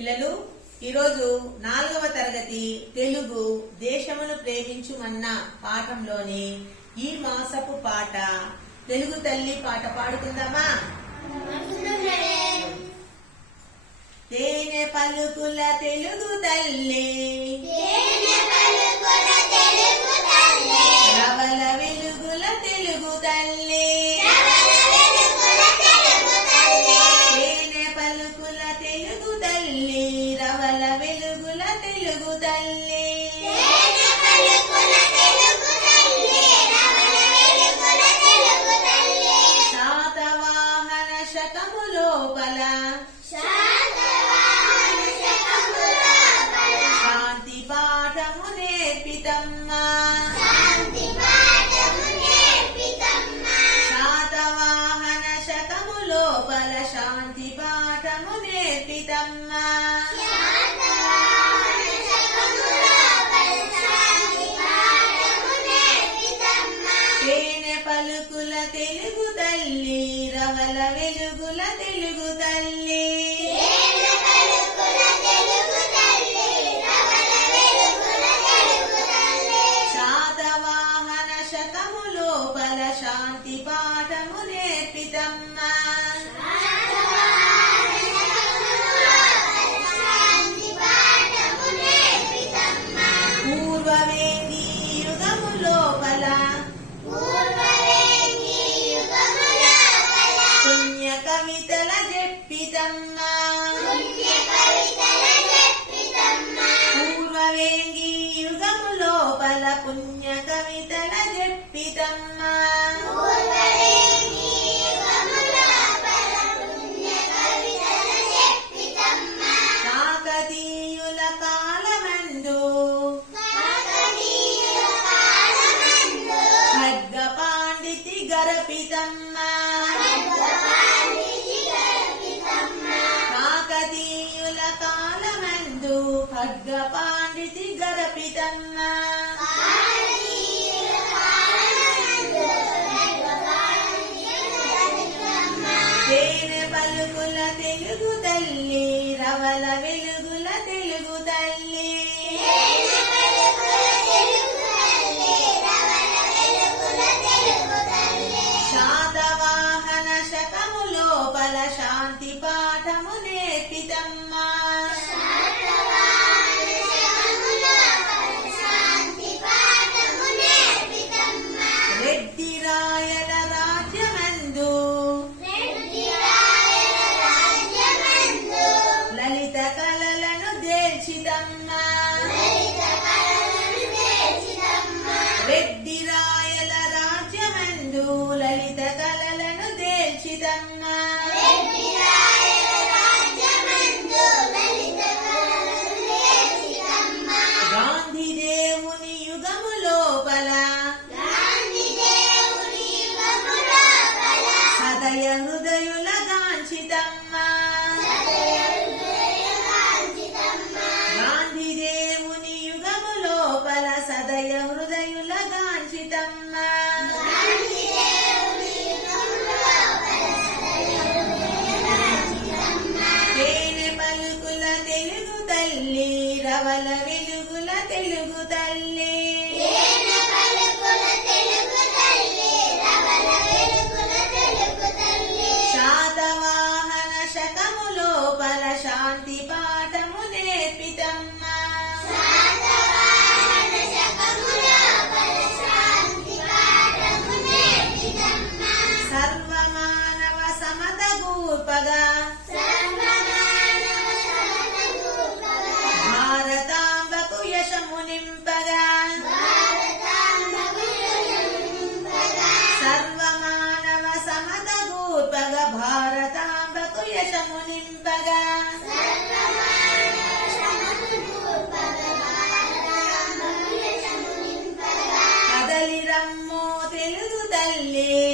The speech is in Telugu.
పిల్లలు ఈరోజు నాలుగవ తరగతి తెలుగు దేశమును ప్రేమించుమన్న పాఠంలోని ఈ మాసపు పాట తెలుగు తల్లి పాట పాడుకుందామా? తేనె పలుకుల తెలుగు తల్లి. తెలుగు తల్లి శాతవాహన శకము లోపల రవల వెలుగుల తెలుగు తల్లి. శాతవాహన శకము లోపల శాంతి పాఠము నేర్పితమ్మా. కవితల జప్పితమ్మా పూర్వవేంగి యుగము లోపల పుణ్య కవితల జప్పితమ్మా కాలమందు ఖడ్గ పాండితి గరపితమ్మా తేనె పలుకుల తెలుగు తల్లి రవల వెలుగుల తెలుగు తల్లి. శాతవాహన శకము లోపల శాంతి పాఠము నేర్పితమ్మా. సదయ హృదయుల గాంచితమ్మా గాంధీ యుగము లోపల సదయ హృదయుల గాంచితమ్మా తేనె పలుకుల తెలుగు తల్లి రవల వెలుగుల తెలుగు తల్లి. శమను నింపగా కదలి రమ్మో తెలుగు తల్లే.